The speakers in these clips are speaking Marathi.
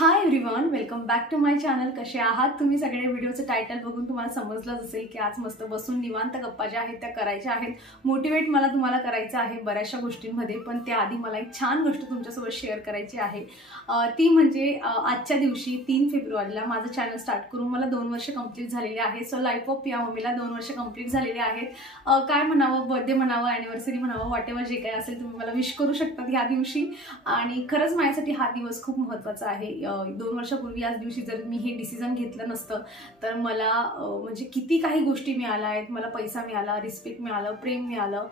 High everyone, welcome back to my channel. कसे आहात तुम्ही सगळे? व्हिडिओचं टायटल बघून तुम्हाला समजलंच असेल की आज मस्त बसून निवांत गप्पा ज्या आहेत त्या करायच्या आहेत. मोटिवेट मला तुम्हाला करायचं आहे बऱ्याचशा गोष्टींमध्ये, पण त्याआधी मला एक छान गोष्ट तुमच्यासोबत शेअर करायची आहे. ती म्हणजे आजच्या दिवशी 3 फेब्रुवारीला माझं चॅनल स्टार्ट करून मला 2 वर्ष कंप्लीट झालेले आहे. सो लाईफ ऑफ पिया मम्मीला 2 वर्ष कंप्लीट झालेले आहेत. काय म्हणावं, बर्थडे म्हणावं, ॲनिव्हर्सरी म्हणावं, व्हॉटेवर जे काही असेल तुम्ही मला विश करू शकता ह्या दिवशी. आणि खरंच माझ्यासाठी हा दिवस खूप महत्त्वाचा आहे. 2 वर्षापूर्वी आज दिवशी जर मी हे डिसिजन घेतलं नसतं तर मला म्हणजे किती काही गोष्टी मिळाल्या आहेत. मला पैसा मिळाला, रिस्पेक्ट मिळालं, प्रेम मिळालं,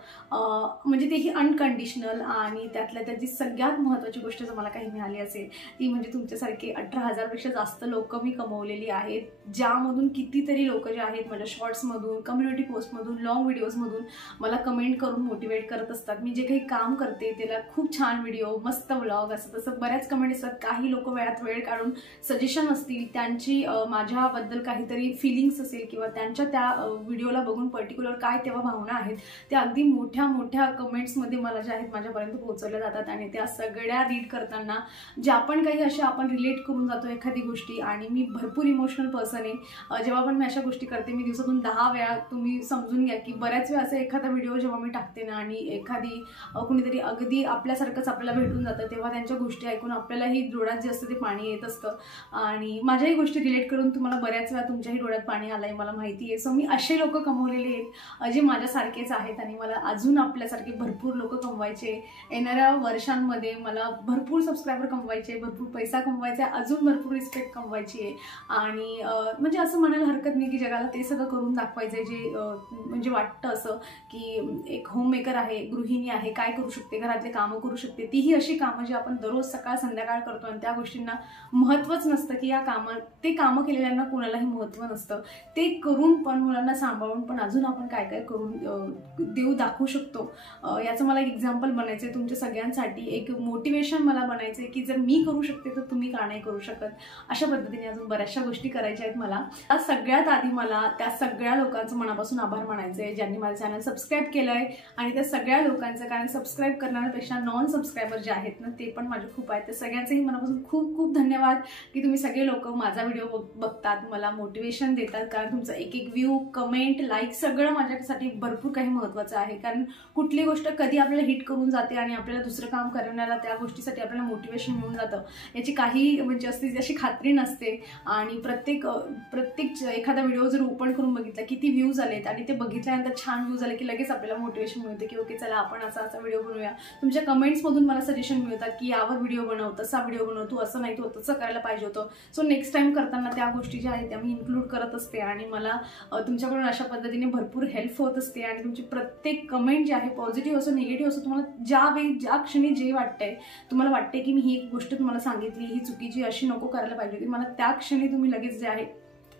म्हणजे तेही अनकंडिशनल. आणि त्यातल्या त्याची सगळ्यात महत्त्वाची गोष्ट जर मला काही मिळाली असेल ती म्हणजे तुमच्यासारखे 18,000 पेक्षा जास्त लोक मी कमवलेली आहेत, ज्यामधून कितीतरी लोक जे आहेत माझ्या शॉर्ट्समधून, कम्युनिटी पोस्टमधून, लॉंग व्हिडिओजमधून मला कमेंट करून मोटिवेट करत असतात. मी जे काही काम करते त्याला खूप छान व्हिडिओ, मस्त व्लॉग, असं तसं बऱ्याच कमेंट असतात. काही लोक वेळात वेळ काढून सजेशन असतील, त्यांची माझ्याबद्दल काहीतरी फिलिंग्स असेल किंवा त्यांच्या त्या व्हिडिओला बघून पर्टिक्युलर काय तेव्हा भावना आहेत त्या अगदी मोठ्या मोठ्या कमेंट्समध्ये मला ज्या आहेत माझ्यापर्यंत पोहोचवल्या जातात. आणि त्या सगळ्या रीड करताना ज्या आपण काही अशा आपण रिलेट करून जातो एखादी गोष्टी. आणि मी भरपूर इमोशनल पर्सन आहे. जेव्हा पण मी अशा गोष्टी करते, मी दिवसातून 10 वेळा, तुम्ही समजून घ्या की बऱ्याच वेळा असा एखादा व्हिडिओ जेव्हा मी टाकते ना आणि एखादी कुणीतरी अगदी आपल्यासारखंच आपल्याला भेटून जातं, तेव्हा त्यांच्या गोष्टी ऐकून आपल्यालाही डोळ्यात जे असतं ते पाणी येत असतं. आणि माझ्याही गोष्टी रिलेट करून तुम्हाला बऱ्याच वेळा तुमच्याही डोळ्यात पाणी आलंय मला माहिती आहे. सो मी असे लोक कमवलेले आहेत जे माझ्यासारखेच आहेत आणि मला अजून आपल्यासारखे भरपूर लोक कमवायचे. येणाऱ्या वर्षांमध्ये मला भरपूर सबस्क्रायबर कमवायचे, भरपूर पैसा कमवायचा, अजून भरपूर रिस्पेक्ट कमवायची आहे. आणि म्हणजे असं म्हणायला हरकत नाही की जगाला ते सगळं करून दाखवायचं जे म्हणजे वाटतं असं की एक होममेकर आहे, गृहिणी आहे, काय करू शकते, घरातले कामं करू शकते. तीही अशी कामं जी आपण दररोज सकाळ संध्याकाळ करतो आणि त्या गोष्टींना महत्त्वच नसतं की या ते कामं केलेल्यांना कोणालाही महत्त्व नसतं. ते करून पण, मुलांना सांभाळून पण अजून आपण काय काय करून दाखवू शकतो याचं मला एक एक्झाम्पल बनायचं आहे तुमच्या सगळ्यांसाठी. एक मोटिवेशन मला बनायचं आहे की जर मी करू शकते तर तुम्ही का नाही करू शकत. अशा पद्धतीने अजून बऱ्याचशा गोष्टी करायच्या आहेत मला. सगळ्यात आधी मला त्या सगळ्या लोकांचं मनापासून आभार मानायचं आहे ज्यांनी माझं चॅनल सबस्क्राईब केलं आहे. आणि त्या सगळ्या लोकांचं, कारण सबस्क्राईब करण्यापेक्षा नॉन सबस्क्रायबर जे आहेत ना ते पण माझे खूप आहेत, त्या सगळ्यांचंही मनापासून खूप खूप धन्यवाद की तुम्ही सगळे लोक माझा व्हिडिओ बघतात, मला मोटिवेशन देतात. कारण तुमचं एक एक व्ह्यू, कमेंट, लाईक सगळं माझ्यासाठी भरपूर काही महत्त्वाचं आहे. कारण कुठली गोष्ट कधी आपल्याला हिट करून जाते आणि आपल्याला दुसरं काम करण्याला त्या गोष्टीसाठी आपल्याला मोटिवेशन मिळून जातं याची काही म्हणजे असते अशी खात्री नसते. आणि प्रत्येक एखादा व्हिडिओ जर ओपन करून बघितला, किती व्ह्यूज आलेत आणि ते बघितल्यानंतर छान व्ह्यूज आले की लगेच आपल्याला मोटिवेशन मिळते की ओके चला आपण असा व्हिडिओ बनवूया. तुमच्या कमेंट्समधून मला सजेशन मिळतात की यावर व्हिडिओ बनव, तसा व्हिडिओ बनव, तू असं नाही, तू तसं करायला पाहिजे होतं. सो नेक्स्ट टाइम करताना त्या गोष्टी ज्या आहेत त्या मी इन्क्लूड करत असते आणि मला तुमच्याकडून अशा पद्धतीने भरपूर हेल्प होत असते. आणि तुमची प्रत्येक कमेंट जी आहे, पॉझिटिव्ह असो निगेटिव्ह असो, तुम्हाला ज्या क्षणी जे वाटतंय, तुम्हाला वाटते की मी ही एक गोष्ट तुम्हाला सांगितली, ही चुकीची, अशी नको करायला पाहिजे होती, मला त्या क्षणी तुम्ही लगेच जे आहे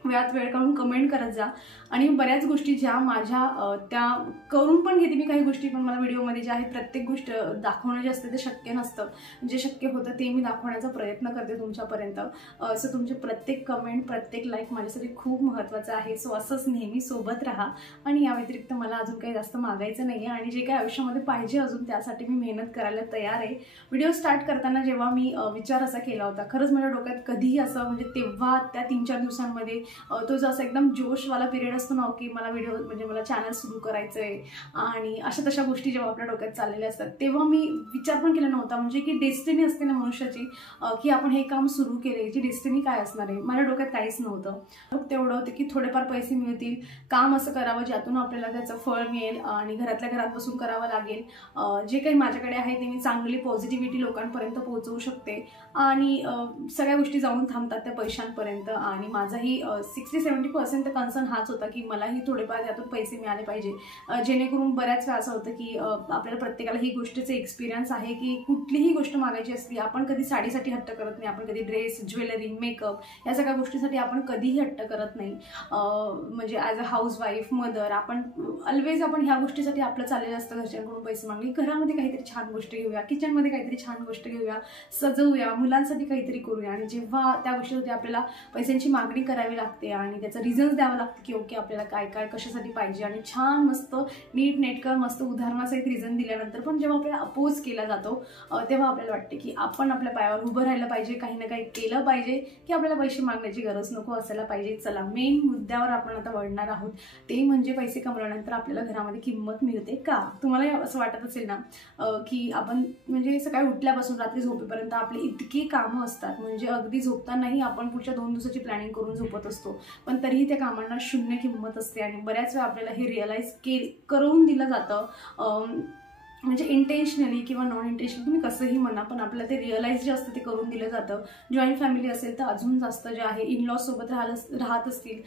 वेळात वेळ काढून कमेंट करत जा. आणि बऱ्याच गोष्टी ज्या माझ्या त्या करून पण घेते मी काही गोष्टी, पण मला व्हिडिओमध्ये जे आहे प्रत्येक गोष्ट दाखवणं जे असते ते शक्य नसतं. जे शक्य होतं ते मी दाखवण्याचा प्रयत्न करते तुमच्यापर्यंत. सो तुमचे प्रत्येक कमेंट, प्रत्येक लाईक माझ्यासाठी खूप महत्त्वाचं आहे. सो असंच नेहमी सोबत राहा. आणि या व्यतिरिक्त मला अजून काही जास्त मागायचं नाही आहे. आणि जे काही आयुष्यामध्ये पाहिजे अजून त्यासाठी मी मेहनत करायला तयार आहे. व्हिडिओ स्टार्ट करताना जेव्हा मी विचार असा केला होता, खरंच माझ्या डोक्यात कधीही असं म्हणजे तेव्हा त्या 3-4 दिवसांमध्ये तो जो असा एकदम जोशवाला पिरियड असतो ना की मला व्हिडिओ म्हणजे मला चॅनल सुरू करायचं आहे आणि अशा तशा गोष्टी जेव्हा आपल्या डोक्यात चाललेल्या असतात तेव्हा मी विचार पण केला नव्हता. म्हणजे की डेस्टिनी असते ना मनुष्याची की आपण हे काम सुरू केले, याची डेस्टिनी काय असणार आहे, माझ्या डोक्यात काहीच नव्हतं. तेवढं होतं की थोडेफार पैसे मिळतील, काम असं करावं ज्यातून आपल्याला त्याचं फळ मिळेल आणि घरातल्या घरात बसून करावं लागेल. जे काही माझ्याकडे आहे ते मी चांगली पॉझिटिव्हिटी लोकांपर्यंत पोहोचवू शकते. आणि सगळ्या गोष्टी जाऊन थांबतात त्या पैशांपर्यंत. आणि माझाही 60-70% कन्सर्न हाच होता की मलाही थोडेफार त्यातून पैसे मिळाले पाहिजे, जेणेकरून बऱ्याच वेळा असं होतं की आपल्याला प्रत्येकाला ही गोष्टीचे एक्सपिरियन्स आहे की कुठलीही गोष्ट मागायची असली, आपण कधी साडीसाठी हट्ट करत नाही, आपण कधी ड्रेस, ज्वेलरी, मेकअप या सगळ्या गोष्टीसाठी आपण कधीही हट्ट करत नाही. म्हणजे ॲज अ हाऊसवाईफ, मदर, आपण ऑलवेज आपण ह्या गोष्टीसाठी आपलं चाललेलं असतं घरच्यांकडून पैसे मागणे, घरामध्ये काहीतरी छान गोष्ट घेऊया, किचनमध्ये काहीतरी छान गोष्ट घेऊया, सजवूया, मुलांसाठी काहीतरी करूया. आणि जेव्हा त्या गोष्टीसाठी आपल्याला पैशांची मागणी करावी लागते लागते आणि त्याचं रिझन्स द्यावं लागतं की ओके आपल्याला काय काय कशासाठी पाहिजे, आणि छान मस्त नीट नेटकं मस्त उदाहरणासहित रिझन दिल्यानंतर पण जेव्हा आपल्याला अपोज केला जातो तेव्हा आपल्याला वाटते की आपण आपल्या पायावर उभं राहायला पाहिजे, काही ना काही केलं पाहिजे, की आपल्याला पैसे मागण्याची गरज नको असायला पाहिजे. चला मेन मुद्द्यावर आपण आता वळणार आहोत, ते म्हणजे पैसे कमवल्यानंतर आपल्याला घरामध्ये किंमत मिळते का? तुम्हाला असं वाटत असेल ना की आपण म्हणजे सकाळी उठल्यापासून रात्री झोपेपर्यंत आपली इतकी कामं असतात, म्हणजे अगदी झोपतानाही आपण पुढच्या 2 दिवसाची प्लॅनिंग करून झोपत असतो, पण तरीही त्या कामांना शून्य किंमत असते. आणि बऱ्याच वेळा आपल्याला हे रिअलाइज करून दिलं जातं, म्हणजे इंटेन्शनली किंवा नॉन इंटेन्शनली तुम्ही कसंही म्हणा, पण आपल्याला ते रिअलाइज जे असतं ते करून दिलं जातं. जॉईंट फॅमिली असेल तर अजून जास्त जे आहे, इनलॉज सोबत राहत असतील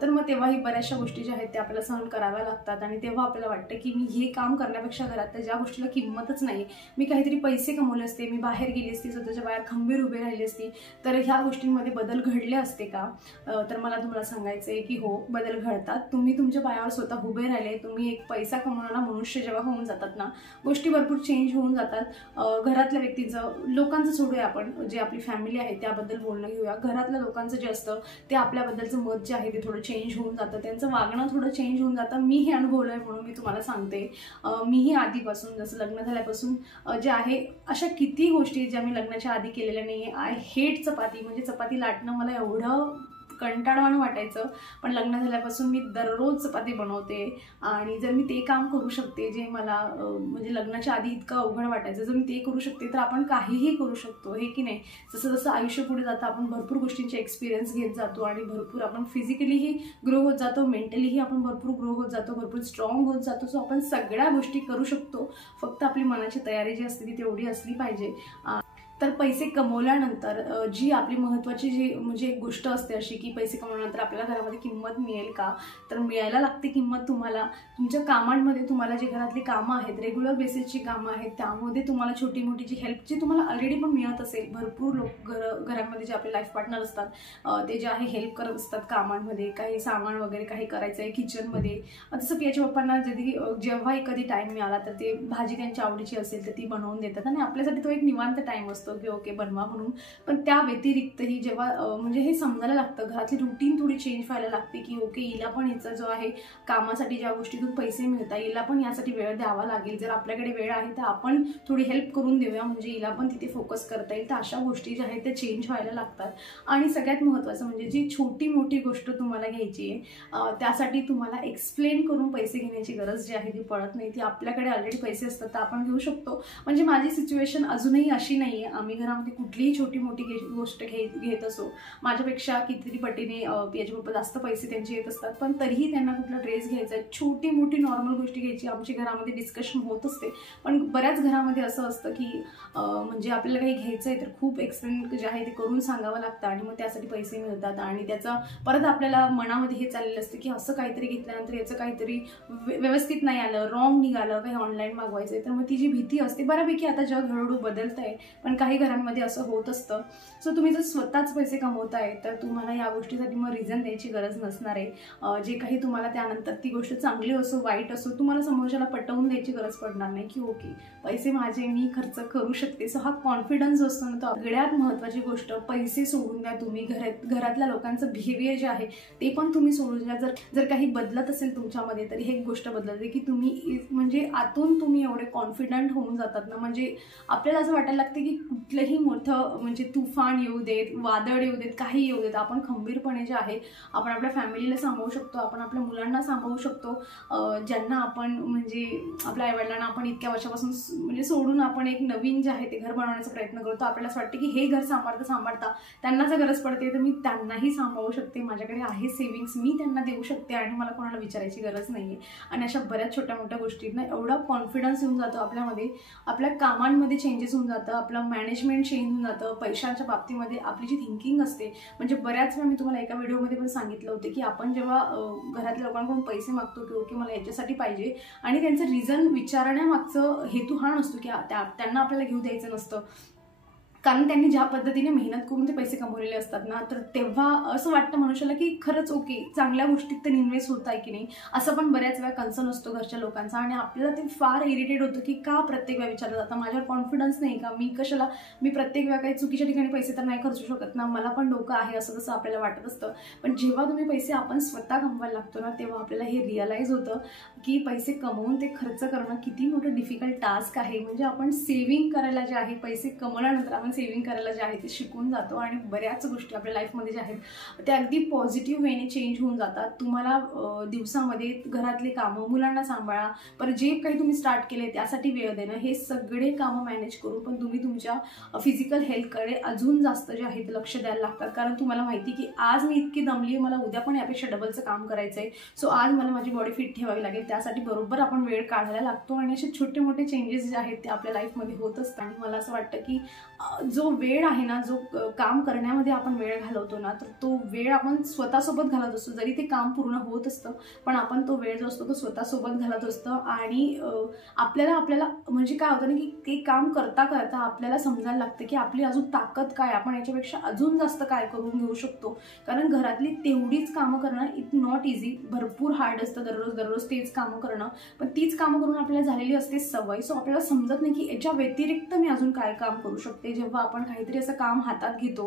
तर मग तेव्हाही बऱ्याचशा गोष्टी ज्या आहेत त्या आपल्याला सहन कराव्या लागतात. आणि तेव्हा आपल्याला वाटतं की मी हे काम करण्यापेक्षा घरात ज्या गोष्टीला किंमतच नाही, मी काहीतरी पैसे कमवले असते, मी बाहेर गेली असती, स्वतःच्या बाहेर खंबीर उभे राहिली असती, तर ह्या गोष्टींमध्ये बदल घडले असते का? तर मला तुम्हाला सांगायचं आहे की हो, बदल घडतात. तुम्ही तुमच्या पायावर स्वतः उभे राहिले, तुम्ही एक पैसा कमवणारा मनुष्य जेव्हा होऊन जातात ना, गोष्टी भरपूर चेंज होऊन जातात. घरातल्या व्यक्तींचं, लोकांचं सोडूया, आपण जे आपली फॅमिली आहे त्याबद्दल बोलणं घेऊया. घरातल्या लोकांचं जे असतं ते आपल्याबद्दलचं मत जे आहे ते थोडं चेंज होऊन जातं, त्यांचं वागणं थोडं चेंज होऊन जातं. मी हे अनुभवलं आहे म्हणून मी तुम्हाला सांगते. मीही आधीपासून, जसं लग्न झाल्यापासून जे आहे, अशा किती गोष्टी ज्या मी लग्नाच्या आधी केलेल्या नाही आहे. आय हेट चपाती, म्हणजे चपाती लाटणं मला एवढं कंटाळवाणं वाटायचं, पण लग्न झाल्यापासून मी दररोज चपाती बनवते. आणि जर मी ते काम करू शकते जे मला म्हणजे लग्नाच्या आधी इतकं अवघड वाटायचं, जर मी ते करू शकते तर आपण काहीही करू शकतो, हे की नाही? जसं जसं आयुष्य पुढे जातं आपण भरपूर गोष्टींचे एक्सपिरियन्स घेत जातो आणि भरपूर आपण फिजिकलीही ग्रो होत जातो, मेंटलीही आपण भरपूर ग्रो होत जातो, भरपूर स्ट्रॉंग होत जातो. सो आपण सगळ्या गोष्टी करू शकतो, फक्त आपली मनाची तयारी जी असते ती तेवढी असली पाहिजे. तर पैसे कमवल्यानंतर जी आपली महत्त्वाची जी म्हणजे एक गोष्ट असते अशी की पैसे कमवल्यानंतर आपल्याला घरामध्ये किंमत मिळेल का? तर मिळायला लागते किंमत तुम्हाला तुमच्या कामांमध्ये. तुम्हाला जी घरातली कामं आहेत, रेग्युलर बेसिसची कामं आहेत, त्यामध्ये तुम्हाला छोटी मोठी जी हेल्प जी तुम्हाला ऑलरेडी पण मिळत असेल. भरपूर लोक घरांमध्ये जे आपले लाईफ पार्टनर असतात ते जे आहे हेल्प करत असतात कामांमध्ये, काही सामान वगैरे काही करायचं आहे किचनमध्ये. जसं पियाच्या पप्पांना जेव्हाही कधी टाईम मिळाला तर ते भाजी त्यांच्या आवडीची असेल तर ती बनवून देतात, आणि आपल्यासाठी तो एक निवांत टाईम असतो की ओके बनवा म्हणून. पण त्या व्यतिरिक्तही जेव्हा म्हणजे हे समजायला लागतं, घरातली रुटीन थोडी चेंज व्हायला लागते की ओके हिला पण हिचा जो आहे कामासाठी ज्या गोष्टीतून पैसे मिळतात हिला पण यासाठी वेळ द्यावा लागेल. जर आपल्याकडे वेळ आहे तर आपण थोडी हेल्प करून देऊया, म्हणजे हिला पण तिथे फोकस करता येईल. तर अशा गोष्टी ज्या आहेत त्या चेंज व्हायला लागतात. आणि सगळ्यात महत्त्वाचं म्हणजे जी छोटी मोठी गोष्ट तुम्हाला घ्यायची आहे त्यासाठी तुम्हाला एक्सप्लेन करून पैसे घेण्याची गरज जी आहे ती पडत नाही. ती आपल्याकडे ऑलरेडी पैसे असतात तर आपण घेऊ शकतो. म्हणजे माझी सिच्युएशन अजूनही अशी नाही आहे. आम्ही घरामध्ये कुठलीही छोटी मोठी गोष्ट घेत असो, माझ्यापेक्षा कितीतरी पटीने पियाचे पप्पा जास्त पैसे त्यांचे येत असतात, पण तरीही त्यांना कुठला ड्रेस घ्यायचा आहे, छोटी मोठी नॉर्मल गोष्टी घ्यायची आमची घरामध्ये डिस्कशन होत असते. पण बऱ्याच घरामध्ये असं असतं की म्हणजे आपल्याला काही घ्यायचं आहे तर खूप एक्सप्लेन जे आहे ते करून सांगावं लागतं आणि मग त्यासाठी पैसे मिळतात. आणि त्याचा परत आपल्याला मनामध्ये हे चाललेलं असतं की असं काहीतरी घेतल्यानंतर याचं काहीतरी व्यवस्थित नाही आलं, रॉंग निघालं, काही ऑनलाईन मागवायचं आहे, तर मग ती जी भीती असते. बऱ्यापैकी आता जग हळूहळू बदलत आहे, पण काही घरांमध्ये असं होत असतं. सो तुम्ही जर स्वतःच पैसे कमवताय तर तुम्हाला या गोष्टीसाठी मग रिझन द्यायची गरज नसणार आहे. जे काही तुम्हाला त्यानंतर ती गोष्ट चांगली असो वाईट असो तुम्हाला समोरच्याला पटवून द्यायची गरज पडणार नाही की ओके पैसे माझे, मी खर्च करू शकते. सो हा कॉन्फिडन्स असतो ना, तो सगळ्यात महत्त्वाची गोष्ट. पैसे सोडून द्या तुम्ही, घरातल्या लोकांचं बिहेवियर जे आहे ते पण तुम्ही सोडून द्या. जर काही बदलत असेल तुमच्यामध्ये तरी हे गोष्ट बदलते की तुम्ही म्हणजे आतून तुम्ही एवढे कॉन्फिडंट होऊन जातात ना, म्हणजे आपल्याला असं वाटायला लागते की कुठलंही मोठं म्हणजे तुफान येऊ देत, वादळ येऊ देत, काही येऊ देत, आपण खंबीरपणे जे आहे आपण आपल्या फॅमिलीला सांभाळू शकतो, आपण आपल्या मुलांना सांभाळू शकतो. ज्यांना आपण म्हणजे आपल्या आईवडिलांना आपण इतक्या वर्षापासून म्हणजे सोडून आपण एक नवीन जे आहे ते घर बनवण्याचा प्रयत्न करतो. आपल्याला असं वाटतं की हे घर सांभाळता त्यांना जर गरज पडते तर मी त्यांनाही सांभाळू शकते, माझ्याकडे आहे सेव्हिंग्स, मी त्यांना देऊ शकते आणि मला कोणाला विचारायची गरज नाही आहे. आणि अशा बऱ्याच छोट्या मोठ्या गोष्टींना एवढा कॉन्फिडन्स येऊन जातो आपल्यामध्ये, आपल्या कामांमध्ये चेंजेस होऊन जातं, आपलं मॅनेजमेंट चेंज होऊन जातं, पैशांच्या बाबतीमध्ये आपली जी थिंकिंग असते. म्हणजे बऱ्याच वेळा मी तुम्हाला एका व्हिडिओमध्ये पण सांगितलं होतं की आपण जेव्हा घरातल्या लोकांकडून पैसे मागतो की ओके मला याच्यासाठी पाहिजे आणि त्यांचं रिझन विचारण्यामागचं हेतू हा नसतो की त्यांना आपल्याला घेऊ द्यायचं नसतं. कारण त्यांनी ज्या पद्धतीने मेहनत करून ते पैसे कमवलेले असतात ना, तर तेव्हा असं वाटतं मनुष्याला की खरंच ओके, चांगल्या गोष्टीत तर इन्व्हेस्ट होत आहे की नाही, असं पण बऱ्याच वेळा कन्सर्न असतो घरच्या लोकांचा. आणि आपल्याला ते फार इरिटेट होतं की का प्रत्येक वेळा विचारलं जातं, माझ्यावर कॉन्फिडन्स नाही का, मी प्रत्येक वेळा काही चुकीच्या ठिकाणी पैसे तर नाही खर्चू शकत ना, मला पण डोकं आहे, असं तसं आपल्याला वाटत असतं. पण जेव्हा तुम्ही पैसे आपण स्वतः कमवायला लागतो ना, तेव्हा आपल्याला हे रिअलाइज होतं की पैसे कमवून ते खर्च करणं किती मोठं डिफिकल्ट टास्क आहे. म्हणजे आपण सेव्हिंग करायला जे आहे, पैसे कमवल्यानंतर आपण सेव्हिंग करायला जे आहे ते शिकून जातो आणि बऱ्याच गोष्टी आपल्या लाईफमध्ये ज्या आहेत त्या अगदी पॉझिटिव्ह वेने चेंज होऊन जातात. तुम्हाला दिवसामध्ये घरातले कामं, मुलांना सांभाळा, पर जे काही तुम्ही स्टार्ट केले त्यासाठी वेळ देणं, हे सगळे कामं मॅनेज करून पण तुम्ही तुमच्या फिजिकल हेल्थकडे अजून जास्त जे आहे ते लक्ष द्यायला लागतात. कारण तुम्हाला माहिती की आज मी इतकी दमली आहे, मला उद्या पण यापेक्षा डबलचं काम करायचं आहे, सो आज मला माझी बॉडी फिट ठेवावी लागेल, त्यासाठी बरोबर आपण वेळ काढायला लागतो. आणि असे छोटे मोठे चेंजेस जे आहेत ते आपल्या लाईफमध्ये होत असतात. आणि मला असं वाटतं की जो वेळ आहे ना, जो काम करण्यामध्ये आपण वेळ घालवतो ना, तर तो वेळ आपण स्वतःसोबत घालत असतो. जरी ते काम पूर्ण होत असतं पण आपण तो वेळ जो असतो तो स्वतःसोबत घालत असतो. आणि आपल्याला म्हणजे काय होतं ना की ते काम करता करता आपल्याला समजायला लागतं की आपली अजून ताकद काय, आपण याच्यापेक्षा अजून जास्त काय करून घेऊ शकतो. कारण घरातली तेवढीच कामं करणं इट नॉट इझी, भरपूर हार्ड असतं दररोज तेच कामं करणं. पण तीच कामं करून आपल्याला झालेली असते सवय, सो आपल्याला समजत नाही की याच्या व्यतिरिक्त मी अजून काय काम करू शकते. जेव्हा आपण काहीतरी असं काम हातात घेतो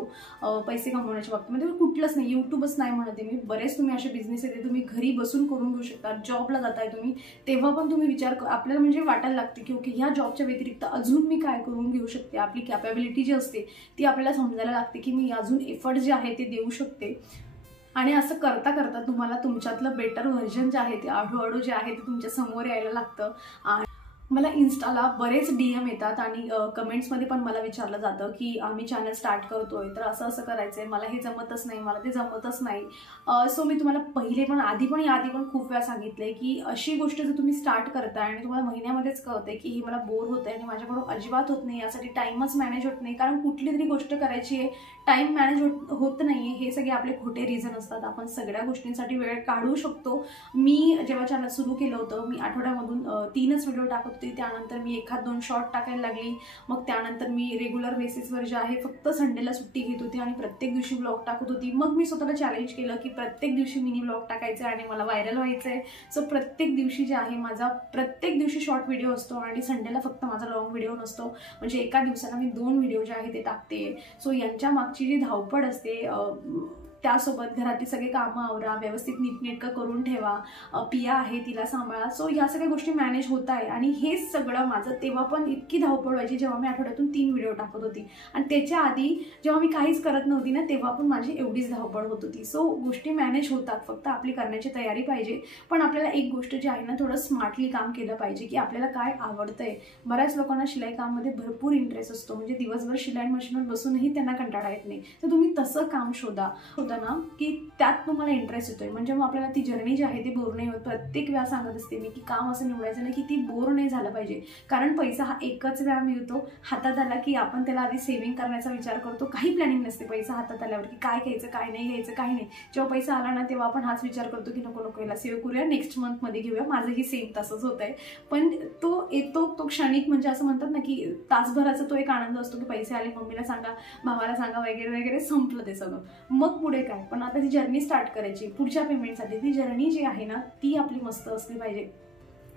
पैसे कमवण्याच्या बाबतीमध्ये, कुठलंच नाही, यूट्यूबच नाही म्हणते मी, बरेच तुम्ही असे बिझनेस आहेत तुम्ही घरी बसून करून घेऊ शकता. जॉबला जाताय तुम्ही तेव्हा पण तुम्ही आपल्याला म्हणजे वाटायला लागते की ओके, ह्या जॉबच्या व्यतिरिक्त अजून मी काय करून घेऊ शकते. आपली कॅपॅबिलिटी जी असते ती आपल्याला समजायला लागते की मी अजून एफर्ट जे आहे ते देऊ शकते. आणि असं करता करता तुम्हाला तुमच्यातलं बेटर व्हर्जन जे आहे ते हळूहळू जे आहे ते तुमच्या समोर यायला लागतं. आणि मला इन्स्टाला बरेच DM येतात आणि कमेंट्समध्ये पण मला विचारलं जातं की आम्ही चॅनल स्टार्ट करतोय तर असं असं करायचं आहे, मला हे जमतच नाही, मला ते जमतच नाही. सो मी तुम्हाला आधी पण खूप वेळा सांगितलंय की अशी गोष्ट जर तुम्ही स्टार्ट करताय आणि तुम्हाला महिन्यामध्येच कळतंय की ही मला बोर होत आहे आणि माझ्याकडून अजिबात होत नाही, यासाठी टाईमच मॅनेज होत नाही, कारण कुठली तरी गोष्ट करायची आहे, टाईम मॅनेज होत नाही, हे सगळे आपले खोटे रिझन असतात. आपण सगळ्या गोष्टींसाठी वेळ काढू शकतो. मी जेव्हा चॅनल सुरू केलं होतं, मी आठवड्यामधून 3च व्हिडिओ टाकत होते, त्यानंतर मी 1-2 शॉर्ट टाकायला लागली. मग त्यानंतर मी रेग्युलर बेसिसवर जे आहे फक्त संडेला सुट्टी घेत होती आणि प्रत्येक दिवशी ब्लॉग टाकत होती. मग मी स्वतःला चॅलेंज केलं की प्रत्येक दिवशी मिनी ब्लॉग टाकायचं आहे आणि मला व्हायरल व्हायचं आहे. सो प्रत्येक दिवशी जे आहे माझा प्रत्येक दिवशी शॉर्ट व्हिडिओ असतो आणि संडेला फक्त माझा लॉंग व्हिडिओ नसतो. म्हणजे एका दिवसाला मी 2 व्हिडिओ जे आहे ते टाकते. सो यांच्या मागची जी धावपळ असते, त्यासोबत घरातली सगळे कामं आवरा, व्यवस्थित नीटनेटकं करून ठेवा, पिया आहे तिला सांभाळा, सो ह्या सगळ्या गोष्टी मॅनेज होत आहे. आणि हेच सगळं माझं तेव्हा पण इतकी धावपळ व्हायची जेव्हा मी आठवड्यातून 3 व्हिडिओ टाकत होती. आणि त्याच्या आधी जेव्हा मी काहीच करत नव्हती ना, तेव्हा पण माझी एवढीच धावपळ होत होती. सो गोष्टी मॅनेज होतात, फक्त आपली करण्याची तयारी पाहिजे. पण आपल्याला एक गोष्ट जी आहे ना, थोडं स्मार्टली काम केलं पाहिजे की आपल्याला काय आवडतंय. बऱ्याच लोकांना शिलाई काममध्ये भरपूर इंटरेस्ट असतो, म्हणजे दिवसभर शिलाई मशीनवर बसूनही त्यांना कंटाळा येत नाही. तर तुम्ही तसं काम शोधा ना की त्यात तुम्हाला इंटरेस्ट येतोय, म्हणजे मग आपल्याला ती जर्नी जी आहे ती बोर नाही होत. प्रत्येक वेळा सांगत असते मी की काम असं निवडायचं नाही की ती बोर नाही झालं पाहिजे. कारण पैसा हा एकच वेळा मिळतो, हातात आला की आपण त्याला आधी सेव्हिंग करण्याचा विचार करतो. काही प्लॅनिंग नसते पैसा हातात आल्यावर की काय घ्यायचं काय नाही घ्यायचं, काही नाही. जेव्हा पैसा आला ना तेव्हा आपण हाच विचार करतो की नको याला सेव्ह करूया, नेक्स्ट मंथमध्ये घेऊया. माझंही सेम तसंच होत आहे. पण तो येतो तो क्षणिक, म्हणजे असं म्हणतात ना की तासभराचा तो एक आनंद असतो की पैसे आले, मम्मीला सांगा, भावाला सांगा, वगैरे वगैरे, संपलं ते सगळं. मग पुढे काय, पण आता ती जर्नी स्टार्ट करायची पुढच्या पेमेंटसाठी. ती जर्नी जी आहे ना ती आपली मस्त असली पाहिजे.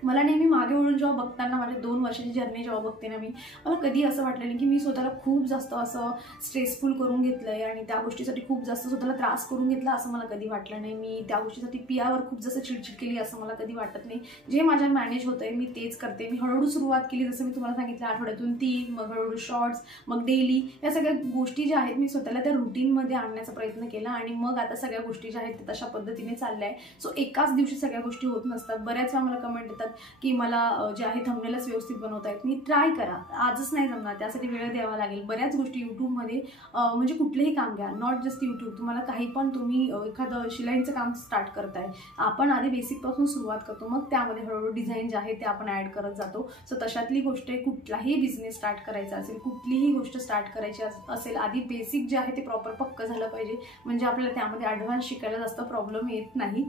मला नेहमी मागे वळून जेव्हा बघताना, माझ्या 2 वर्षाची जर्नी जेव्हा बघते ना मी, मला कधी असं वाटलं नाही की मी स्वतःला खूप जास्त असं स्ट्रेसफुल करून घेतलं आहे आणि त्या गोष्टीसाठी खूप जास्त स्वतःला त्रास करून घेतला असं मला कधी वाटलं नाही. मी त्या गोष्टीसाठी पियावर खूप जास्त चिडचिड केली असं मला कधी वाटत नाही. जे माझ्या मॅनेज होतं आहे मी तेच करते. मी हळूहळू सुरुवात केली, जसं मी तुम्हाला सांगितलं, आठवड्यातून 3, मग हळूहळू शॉर्ट्स, मग डेली, या सगळ्या गोष्टी ज्या आहेत मी स्वतःला त्या रुटीनमध्ये आणण्याचा प्रयत्न केला. आणि मग आता सगळ्या गोष्टी ज्या आहेत तशा पद्धतीने चालल्या आहे. सो एकाच दिवशी सगळ्या गोष्टी होत नसतात. बऱ्याच वेळा मला कमेंट येतात की मला जे आहे थंबनेलच व्यवस्थित बनवता येत नाही. ट्राय करा, आजच नाही जमणार, त्यासाठी वेळ द्यावा लागेल. बऱ्याच गोष्टी यूट्यूबमध्ये, म्हणजे कुठलेही काम घ्या, नॉट जस्ट यूट्यूब, तुम्हाला काही पण, तुम्ही एखादं शिलाईचं काम स्टार्ट करताय, आपण आधी बेसिकपासून सुरुवात करतो, मग त्यामध्ये हळूहळू डिझाईन जे आहे ते आपण ॲड करत जातो. सो तशातली गोष्ट आहे. कुठलाही बिझनेस स्टार्ट करायचा असेल, कुठलीही गोष्ट स्टार्ट करायची असेल, आधी बेसिक जे आहे ते प्रॉपर पक्क झालं पाहिजे, म्हणजे आपल्याला त्यामध्ये ॲडव्हान्स शिकायला जास्त प्रॉब्लेम येत नाही.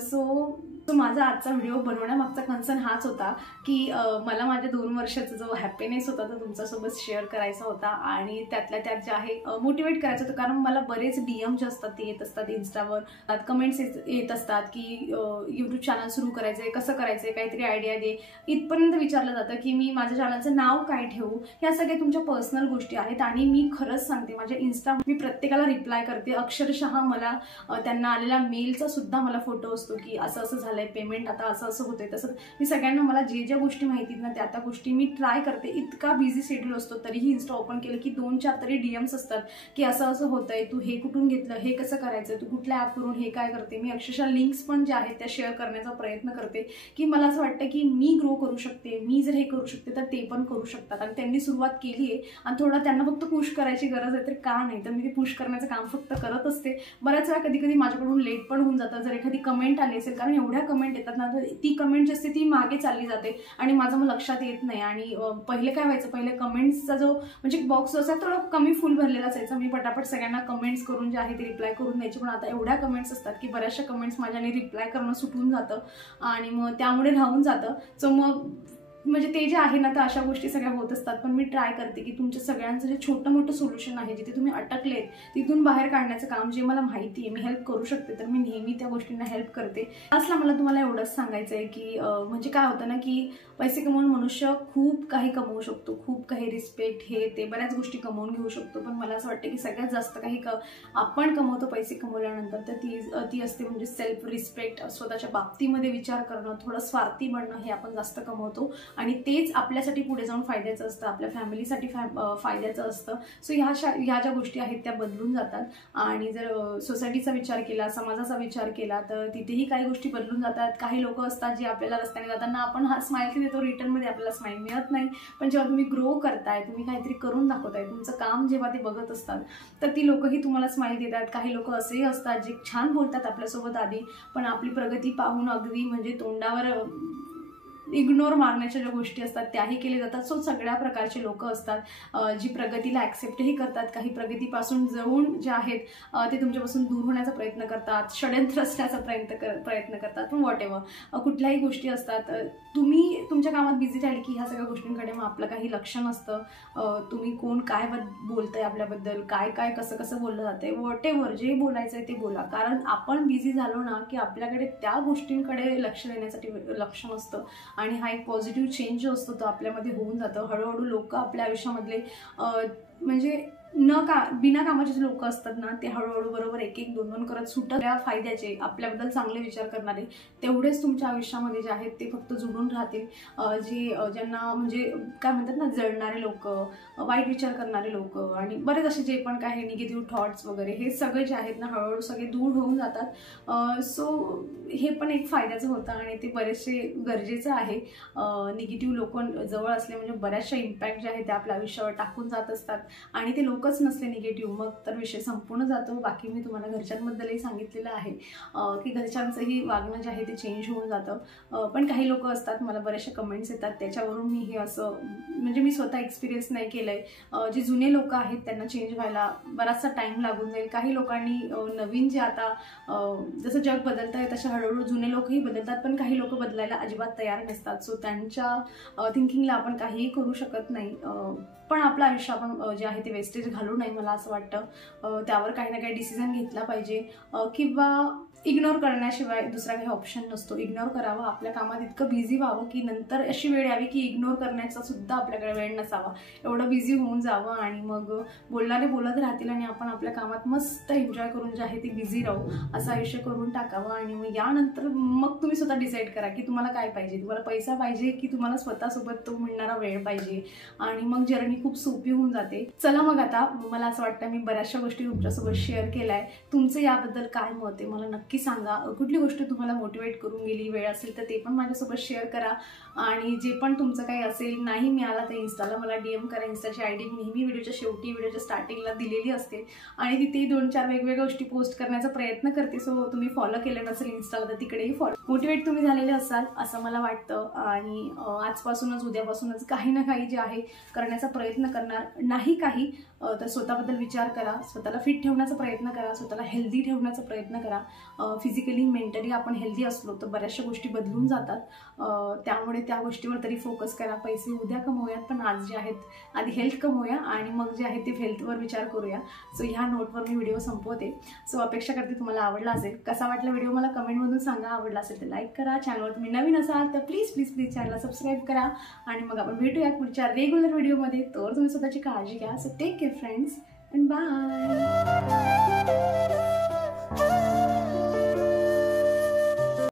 सो माझा आजचा व्हिडिओ बनवण्यामागचा कन्सर्न हाच होता की मला माझ्या 2 वर्षाचा जो हॅपीनेस होता तो तुमच्यासोबत शेअर करायचा होता आणि त्यातल्या त्यात जे आहे मोटिवेट करायचं होतं. कारण मला बरेच DM जे असतात ते येत असतात इंस्टावर, कमेंट्स येत असतात की यूट्यूब चॅनल सुरू करायचंय, कसं करायचंय, काहीतरी आयडिया दे. इथपर्यंत विचारलं जातं की मी माझ्या चॅनलचं नाव काय ठेवू. ह्या सगळ्या तुमच्या पर्सनल गोष्टी आहेत आणि मी खरंच सांगते माझ्या इन्स्टा मी प्रत्येकाला रिप्लाय करते. अक्षरशः मला त्यांना आलेला मेलचा सुद्धा मला फोटो असतो की असं असं झालंय, पेमेंट आता असं असं होतंय. तसंच मी सगळ्यांना मला ज्या गोष्टी माहितीत ना त्या गोष्टी मी ट्राय करते. इतका बिझी शेड्यूल असतो तरीही इन्स्टा ओपन केलं की 2-4 तरी DMs असतात की असं असं होतंय, तू हे कुठून घेतलं, हे कसं करायचं, तू कुठल्या ॲपवरून हे काय करते. मी अक्षरशः लिंक्स पण ज्या आहेत त्या शेअर करण्याचा प्रयत्न करते की मला असं वाटतं की मी ग्रो करू शकते, मी जर हे करू शकते तर ते पण करू शकतात. आणि त्यांनी सुरुवात केली आहे आणि थोडं त्यांना फक्त पुश करायची गरज आहे तर का नाही. तर मी ते पुश करण्याचं काम फक्त करत असते. बऱ्याच वेळा कधी कधी माझ्याकडून लेट पण होऊन जातं. जर एखादी कमेंट आली असेल, कारण एवढ्या कमेंट येतात ना, तर ती कमेंट जी असते ती मागे चालली जाते आणि माझं मग लक्षात येत नाही. आणि पहिले काय व्हायचं, पहिले कमेंट्सचा जो म्हणजे बॉक्स असा थोडा कमी फुल भरलेला असायचा. मी पटापट सगळ्यांना कमेंट्स करून जे आहे ते रिप्लाय करून द्यायची. पण आता एवढ्या कमेंट्स असतात की बऱ्याचशा कमेंट्स माझ्याने रिप्लाय करणं सुटून जातं आणि मग त्यामुळे राहून जातं. सो मग म्हणजे ते जे आहे ना तर अशा गोष्टी सगळ्या होत असतात. पण मी ट्राय करते की तुमच्या सगळ्यांचं जे छोटं मोठं सोल्युशन आहे, जिथे तुम्ही अटकलेत तिथून बाहेर काढण्याचं काम, जे मला माहिती आहे मी हेल्प करू शकते तर मी नेहमी त्या गोष्टींना हेल्प करते. असला मला तुम्हाला एवढंच सांगायचं आहे की म्हणजे काय होतं ना की पैसे कमवून मनुष्य खूप काही कमवू शकतो, खूप काही रिस्पेक्ट हे ते बऱ्याच गोष्टी कमवून घेऊ शकतो. पण मला असं वाटतं की सगळ्यात जास्त काही आपण कमवतो पैसे कमवल्यानंतर तर ती असते म्हणजे सेल्फ रिस्पेक्ट. स्वतःच्या बाबतीमध्ये विचार करणं, थोडं स्वार्थी बनणं हे आपण जास्त कमवतो आणि तेच आपल्यासाठी पुढे जाऊन फायद्याचं असतं, आपल्या फॅमिलीसाठी फायद्याचं असतं. सो ह्या ज्या गोष्टी आहेत त्या बदलून जातात. आणि जर सोसायटीचा विचार केला, समाजाचा विचार केला तर तिथेही काही गोष्टी बदलून जातात. काही लोक असतात जे आपल्याला रस्त्याने जाताना आपण हा स्माईल देतो, रिटर्नमध्ये आपल्याला स्माईल मिळत नाही. पण जेव्हा तुम्ही ग्रो करताय, तुम्ही काहीतरी करून दाखवताय, तुमचं काम जेव्हा ते बघत असतात तर ती लोकही तुम्हाला स्माईल देतात. काही लोक असेही असतात जे छान बोलतात आपल्यासोबत आधी, पण आपली प्रगती पाहून अगदी म्हणजे तोंडावर इग्नोर मारण्याच्या ज्या गोष्टी असतात त्याही केले जातात. सो सगळ्या प्रकारचे लोक असतात जी प्रगतीला ॲक्सेप्टही करतात. काही प्रगतीपासून जवळून जे आहेत ते तुमच्यापासून दूर होण्याचा प्रयत्न करतात, षड्यंत्र रचण्याचा प्रयत्न करतात. पण व्हॉटएव्हर कुठल्याही गोष्टी असतात, तुम्ही तुमच्या कामात बिझी राहिली की ह्या सगळ्या गोष्टींकडे मग आपलं काही लक्ष नसतं. तुम्ही कोण काय बोलतंय आपल्याबद्दल, काय कसं बोललं जातंय, व्हॉटएव्हर जे बोलायचं आहे ते बोला. कारण आपण बिझी झालो ना की आपल्याकडे त्या गोष्टींकडे लक्ष देण्यासाठी लक्ष नसतं आणि हा एक पॉझिटिव्ह चेंज जो असतो तो आपल्यामध्ये होऊन जातं. हळूहळू लोक आपल्या आयुष्यामधले म्हणजे बिना कामाचे जे लोक असतात ना ते हळूहळू बरोबर 1-1, 2-2 करत सुटल्या फायद्याचे, आपल्याबद्दल चांगले विचार करणारे तेवढेच तुमच्या आयुष्यामध्ये जे आहेत ते फक्त जुळून राहतील. ज्यांना म्हणजे काय म्हणतात ना, जळणारे लोक, वाईट विचार करणारे लोक आणि बरेच असे जे पण काय निगेटिव्ह थॉट्स वगैरे हे सगळे जे आहेत ना हळूहळू सगळे दूर होऊन जातात. सो हे पण एक फायद्याचं होतं आणि ते बरेचसे गरजेचं आहे. निगेटिव्ह लोक जवळ असले म्हणजे बऱ्याचशा इम्पॅक्ट जे आहे ते आपल्या आयुष्यावर टाकून जात असतात आणि ते लोकच नसले निगेटिव्ह मग तर विषय संपूर्ण जातो. बाकी मी तुम्हाला घरच्यांबद्दलही सांगितलेलं आहे की घरच्यांचंही वागणं जे आहे ते चेंज होऊन जातं. पण काही लोक असतात, मला बऱ्याचशा कमेंट्स येतात त्याच्यावरून मी हे असं म्हणजे मी स्वतः एक्सपिरियन्स नाही केलंय. जे जुने लोक आहेत त्यांना चेंज व्हायला बराचसा टाइम लागून जाईल. काही लोकांनी नवीन जे आता जसं जग बदलत आहे तसे हळूहळू जुने लोकही बदलतात, पण काही लोक बदलायला अजिबात तयार नसतात. सो त्यांच्या थिंकिंगला आपण काहीही करू शकत नाही. पण आपलं आयुष्य आपण जे आहे ते वेस्टेज घालू नये मला असं वाटतं. त्यावर काही ना काही डिसिजन घेतला पाहिजे किंवा इग्नोर करण्याशिवाय दुसरा काही ऑप्शन नसतो. इग्नोर करावं, आपल्या कामात इतकं बिझी व्हावं की नंतर अशी वेळ यावी की इग्नोर करण्याचा सुद्धा आपल्याकडे वेळ नसावा, एवढं बिझी होऊन जावं आणि मग बोलणारे बोलत राहतील आणि आपण आपल्या कामात मस्त एन्जॉय करून जे आहे ते बिझी राहू, असं आयुष्य करून टाकावं. आणि मग यानंतर मग तुम्ही स्वतः डिसाईड करा की तुम्हाला काय पाहिजे, तुम्हाला पैसा पाहिजे की तुम्हाला स्वतःसोबत तो मिळणारा वेळ पाहिजे आणि मग जर्नी खूप सोपी होऊन जाते. चला मग आता मला असं वाटतं मी बऱ्याचशा गोष्टी तुमच्यासोबत शेअर केलाय. तुमचं याबद्दल काय मत आहे मला नक्की सांगा. कुठली गोष्ट तुम्हाला मोटिवेट करून गेली, वेळ असेल तर ते पण माझ्यासोबत शेअर करा. आणि जे पण तुमचं काही असेल नाही मिळाला तर इन्स्टाला मला DM करा. इन्स्टाची ID नेहमी व्हिडिओच्या शेवटी, व्हिडिओच्या स्टार्टिंगला दिलेली असते आणि तिथे 2-4 वेगवेगळ्या गोष्टी पोस्ट करण्याचा प्रयत्न करते. सो तुम्ही फॉलो केलं नसेल इन्स्टाला तर तिकडेही मोटिवेट तुम्ही झालेले असाल असं मला वाटतं. आणि आजपासूनच उद्यापासूनच काही ना काही जे आहे करण्याचा प्रयत्न करणार नाही काही तर स्वतःबद्दल विचार करा, स्वतःला फिट ठेवण्याचा प्रयत्न करा, स्वतःला हेल्दी ठेवण्याचा प्रयत्न करा. फिजिकली मेंटली आपण हेल्दी असलो तर बऱ्याचशा गोष्टी बदलून जातात. त्यामुळे त्या गोष्टीवर तरी फोकस करा. पैसे उद्या कमवूयात पण आज जे आहेत आधी हेल्थ कमवूया आणि मग जे आहे ते हेल्थवर विचार करूया. सो ह्या नोटवर मी व्हिडिओ संपवते. सो अपेक्षा करते तुम्हाला आवडला असेल. कसा वाटला व्हिडिओ मला कमेंटमधून सांगा. आवडला असेल तर लाईक करा. चॅनलवर तुम्ही नवीन असाल तर प्लीज प्लीज प्लीज चॅनलला सबस्क्राईब करा आणि मग आपण भेटूया पुढच्या रेग्युलर व्हिडिओमध्ये. तर तुम्ही स्वतःची काळजी घ्या. So take care friends and bye.